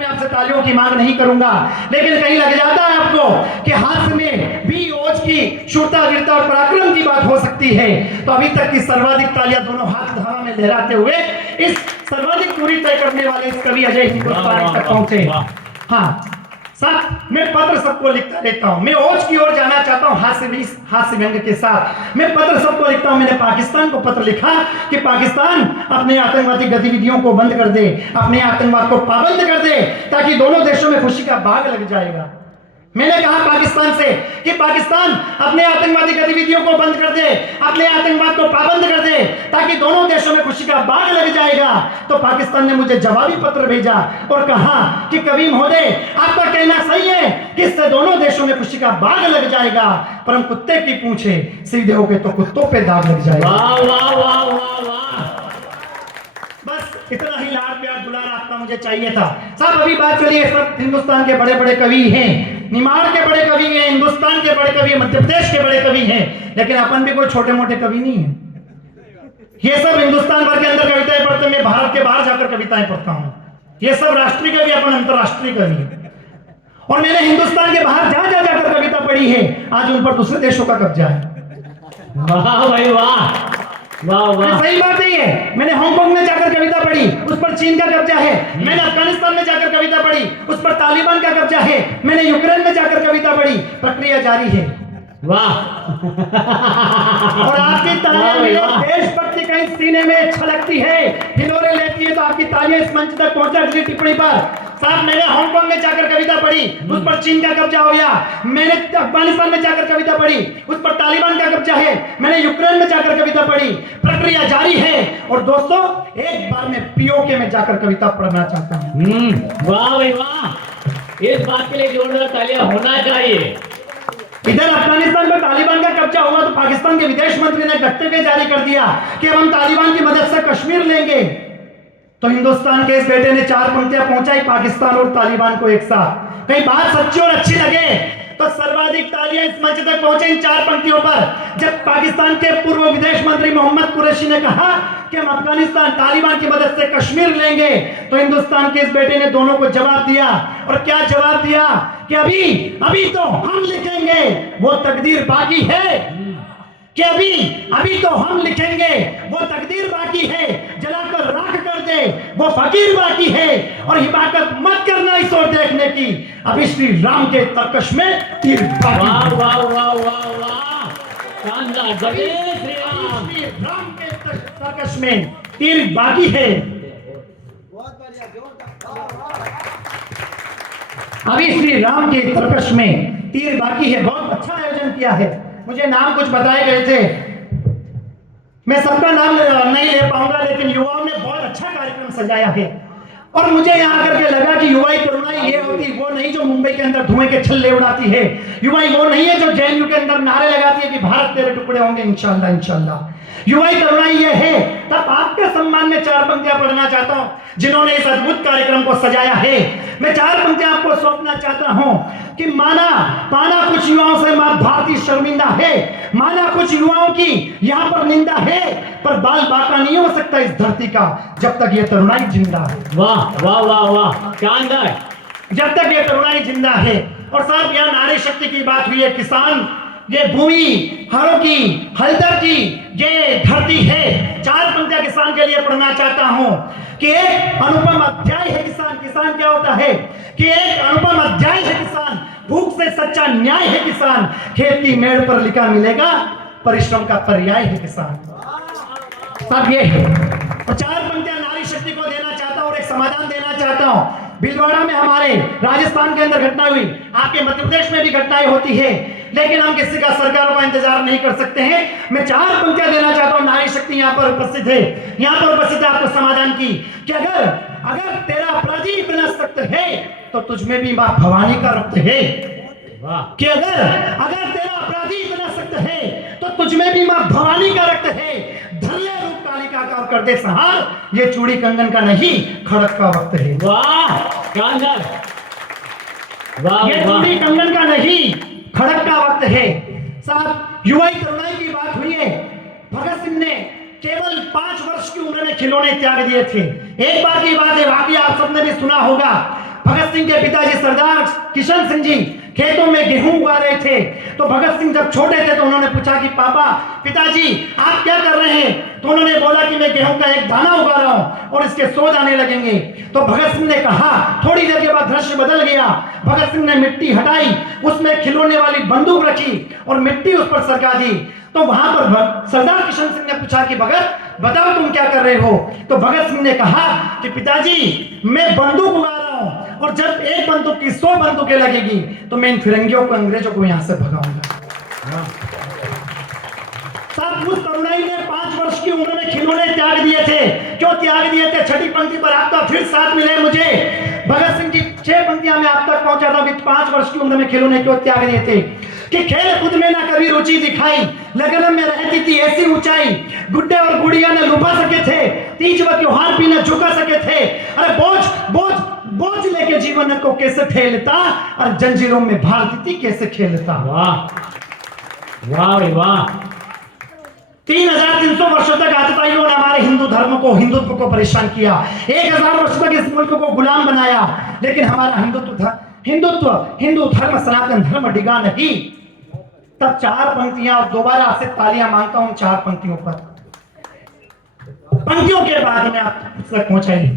मैं आपसे तालियों की मांग नहीं करूंगा, लेकिन कहीं लग जाता है आपको कि हाथ में भी ओज की शूरता वीरता और पराक्रम की बात हो सकती है। तो अभी तक की सर्वाधिक तालियां दोनों हाथ हवा में लहराते हुए इस सर्वाधिक दूरी तय करने वाले इस कवि अजय हिंदुस्तान तक पहुंचे। हाँ साथ मैं पत्र सबको लिखता रहता हूं, मैं ओज की ओर जाना चाहता हूं हास्य व्यंग के साथ। मैं पत्र सबको लिखता हूं, मैंने पाकिस्तान को पत्र लिखा कि पाकिस्तान अपने आतंकवादी गतिविधियों को बंद कर दे, अपने आतंकवाद को पाबंद कर दे, ताकि दोनों देशों में खुशी का बाग लग जाएगा। मैंने कहा पाकिस्तान से कि पाकिस्तान अपने आतंकवादी गतिविधियों को बंद कर दे, अपने आतंकवाद को पाबंद कर दे, ताकि दोनों देशों में खुशी का बाग लग जाएगा। तो पाकिस्तान ने मुझे जवाबी पत्र भेजा और कहा कि कवि महोदय, आपका कहना सही है कि इससे दोनों देशों में खुशी का बाग लग जाएगा, पर हम कुत्ते की पूंछे सीधे हो गए तो कुत्तों पे दाग लग जाएगा। वाह वाह वाह वाह वाह, बस इतना ही लाड प्यार दुलार आपका मुझे चाहिए था। साहब अभी बात चली है, सब हिंदुस्तान के बड़े बड़े कवि हैं, निमाड़ के बड़े कवि हैं, हिंदुस्तान के बड़े कवि, मध्य प्रदेश के बड़े कवि हैं, लेकिन अपन भी कोई छोटे मोटे कवि नहीं है। ये सब हिंदुस्तान भर के अंदर कविताएं पढ़ते, मैं भारत के बाहर जाकर कविताएं पढ़ता हूं। ये सब राष्ट्रीय कवि, अपन अंतरराष्ट्रीय कवि, और मैंने हिंदुस्तान के बाहर जा जा जाकर कविता पढ़ी है। आज उन पर दूसरे देशों का कब्जा है। वाह भाई वाह वाह वाह, सही बात नहीं है। मैंने हांगकांग में जाकर कविता पढ़ी, उस पर चीन का कब्जा है। मैंने अफगानिस्तान में जाकर कविता पढ़ी, उस पर तालिबान का कब्जा है। मैंने यूक्रेन में जाकर कविता पढ़ी, प्रक्रिया जारी है। वाह और आपकी तालियां देशभक्ति कहीं सीने में छलकती है, हिलोरे लेती है, तो आपकी तालियां इस मंच तक पहुंचा अगली टिप्पणी पर। साहब मैंने हांगकांग में जाकर कविता पढ़ी, उस पर चीन का कब्जा हो गया। मैंने अफगानिस्तान में जाकर कविता पढ़ी, उस पर तालिबान का कब्जा है। मैंने यूक्रेन में जाकर कविता पढ़ी, प्रक्रिया जारी है। और दोस्तों एक बार मैं पीओके में जाकर कविता पढ़ना चाहता हूं। वाह भाई वाह, इस बात के लिए जोरदार तालियां होना चाहिए। इधर अफगानिस्तान पर तालिबान का कब्जा हुआ तो पाकिस्तान के विदेश मंत्री ने वक्तव्य जारी कर दिया कि हम तालिबान की मदद से कश्मीर लेंगे। तो हिंदुस्तान के इस बेटे ने 4 पंक्तियां पहुंचाई पाकिस्तान और तालिबान को एक साथ। कहीं बात सच्ची और अच्छी लगे तो सर्वाधिक तालियां इस मंच तक पहुंचे इन 4 पंक्तियों पर, जब पाकिस्तान के पूर्व विदेश मंत्री मोहम्मद कुरैशी ने कहा कि हम अफगानिस्तान तालिबान की मदद से कश्मीर लेंगे। तो हिंदुस्तान के इस बेटे ने दोनों को जवाब दिया। और क्या जवाब दिया कि अभी तो हम लिखेंगे, वो तकदीर बाकी है, कि अभी तो हम लिखेंगे, वो तकदीर बाकी है, जलाकर राख कर दे वो फकीर बाकी है, और हिमाकत मत करना इस ओर देखने की, अभी श्री राम के तर्कश में तीर बाकी। वाह वाह वाह वाह वाह, शानदार, जय श्री राम। श्री राम के तर्कश में तीर बाकी है। अभी श्री राम के तर्कश में तीर बाकी है। बहुत अच्छा आयोजन किया है। मुझे नाम कुछ बताए गए थे, मैं सबका नाम नहीं ले पाऊंगा, लेकिन युवाओं ने बहुत अच्छा कार्यक्रम सजाया है। और मुझे यहाँ आकर के लगा कि युवाई करुणाई ये होती, वो नहीं जो मुंबई के अंदर धुएं के छल्ले उड़ाती है। युवाई वो नहीं है जो जेएनयू के अंदर नारे लगाती है कि भारत तेरे टुकड़े होंगे इंशाल्लाह इंशाल्लाह। युवाई करुणाई ये है। तब आपके सम्मान में 4 पंक्तियां पढ़ना चाहता हूं जिन्होंने इस अद्भुत कार्यक्रम को सजाया है। मैं 4 पंक्तियां आपको सौंपना चाहता हूं कि पाना कुछ युवाओं से मां भारती शर्मिंदा है, माना कुछ युवाओं की यहां पर निंदा है, पर बाल बाका नहीं हो सकता इस धरती का जब तक ये तरुणाई जिंदा है। वाह वाह वाह वाह, शानदार, जब तक ये तरुणाई जिंदा है। और साहब यहाँ नारी शक्ति की बात हुई है, किसान ये भूमि हरों की हलदर की ये धरती है। 4 पंक्तियां किसान के लिए पढ़ना चाहता हूं कि एक अनुपम अध्याय है किसान। किसान क्या होता है कि एक अनुपम अध्याय है किसान, भूख से सच्चा न्याय है किसान, खेत की मेड़ पर लिखा मिलेगा परिश्रम का पर्याय है किसान। सब ये है। और 4 पंक्तियां नारी शक्ति को देना चाहता हूं और एक समाधान देना चाहता हूं। भीलवाड़ा में हमारे राजस्थान के अंदर घटना हुई, आपके मध्य प्रदेश में भी घटनाएं होती है, लेकिन हम किसी का सरकारों का इंतजार नहीं कर सकते हैं। मैं 4 पंक्तियां देना चाहता हूं। नारी शक्ति यहाँ पर उपस्थित है, यहाँ पर उपस्थित है आपको समाधान की कि अगर तेरा अपराधी इतना सख्त है तो तुझमें भी मां भवानी का रक्त है। कि अगर तेरा अपराधी इतना सख्त है तो तुझमें भी मां भवानी का रक्त है। धरले रूप कालिका का कर दे सहार, ये चूड़ी कंगन का नहीं खड़क का वक्त है। वाह शानदार, वाह ये चूड़ी कंगन का नहीं खड़क का वक्त है। साहब युवाई तरुणाई की बात हुई है। भगत सिंह ने केवल 5 वर्ष की उम्र में खिलौने त्याग दिए थे। एक बार की बात है, वाकई आप सबने भी सुना होगा। भगत सिंह के पिताजी सरदार किशन सिंह जी खेतों में गेहूं उगा रहे थे। तो भगत सिंह जब छोटे थे तो उन्होंने पूछा कि पापा, पिताजी आप क्या कर रहे हैं? तो उन्होंने बोला कि मैं गेहूं का एक दाना उगा रहा हूं और इसके 100 दाने लगेंगे। तो भगत सिंह ने कहा, थोड़ी देर के बाद दृश्य बदल गया। भगत सिंह ने मिट्टी हटाई, उसमें खिलौने वाली बंदूक रखी और मिट्टी उस पर सरका दी। तो वहां पर सरदार किशन सिंह ने पूछा कि भगत बताओ तुम क्या कर रहे हो? तो भगत सिंह ने कहा कि पिताजी मैं बंदूक उगा रहा हूं और जब एक बंदूक की 100 बंदूकें लगेगी तो मैं इन फिरंगियों को, अंग्रेजों को यहां से भगाऊंगा। साहब उस तरुणाई ने 5 वर्ष की उम्र में खिलौने त्याग दिए थे। क्यों त्याग दिए थे? छठी पंक्ति पर आपका फिर साथ मिले मुझे। भगत सिंह की 6 पंक्तियां में आप तक पहुंचा था कि 5 वर्ष की उम्र में खिलौने क्यों त्याग दिए थे? कि खेल कूद में ना कभी रुचि दिखाई, लगन में रहती थी ऐसी ऊंचाई, गुड्डे और गुड़िया न लुभा सके थे, तीज व त्योहार भी न झुका सके थे। अरे बोझ बोझ बोझ लेके जीवन को कैसे ठेलता और जंजीरों में भारती थी कैसे खेलता। वाह वाह भाई वाह। 3300 वर्षों तक आतताइयों ने हमारे हिंदू धर्म को, हिंदुत्व को परेशान किया। 1000 वर्ष तक इस मुल्क को गुलाम बनाया। लेकिन हमारा हिंदू धर्म सनातन धर्म डिगा नहीं। तब 4 पंक्तियां, और दोबारा आपसे तालियां मांगता हूं 4 पंक्तियों पर। पंक्तियों के बाद में आप तक पहुंचाइए।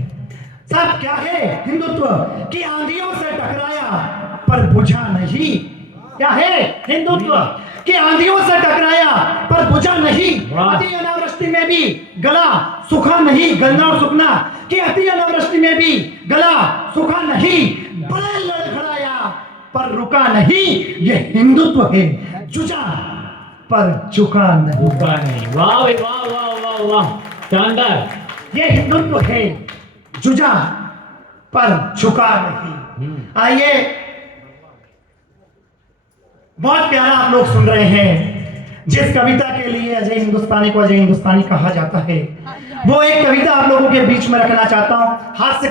साहब क्या है हिंदुत्व? कि आंधियों से टकराया पर बुझा नहीं। क्या है हिंदुत्व? कि आंधियों से टकराया पर बुझा नहीं। अति अनावृष्टि में भी गला सूखा नहीं, गलना और सूखना। कि अति अनावृष्टि में भी गला सूखा नहीं, बड़े लड़खड़ाया पर रुका नहीं। ये हिंदुत्व है, जुझा पर झुका नहीं। झुका नहीं। वाह भाई वाह वाह वाह वाह, शानदार। ये हिंदुत्व है, जुझा पर झुका नहीं। आइए, बहुत प्यारा आप लोग सुन रहे हैं। जिस कविता के लिए अजय हिंदुस्तानी को अजय हिंदुस्तानी कहा जाता है, वो एक कविता आप लोगों के बीच में रखना चाहता हूं। हाथ से